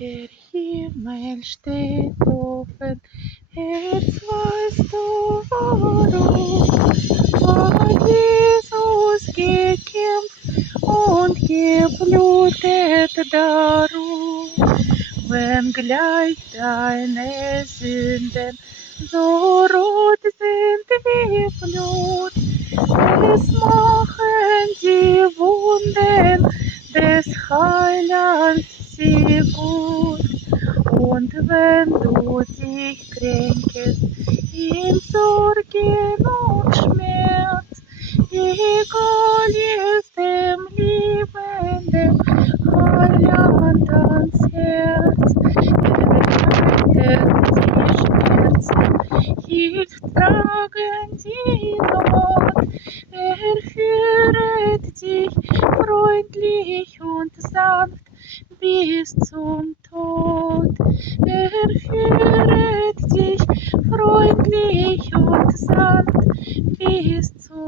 Der Himmel steht offen, jetzt weißt du warum. Hat Jesus gekämpft und geblutet darum. Wenn gleich deine Sünden so rot sind wie Blut, es machen die Wunden des Heilands sie gut. Und wenn du dich kränkest in Sorgen und Schmerz, egal ist dem liebenden Heiland ans Herz. Er leidet die Schmerzen, hilft tragen die Not. Er führet dich freundlich und sanft bis zum Tod. Er führet dich freundlich und sanft bis zum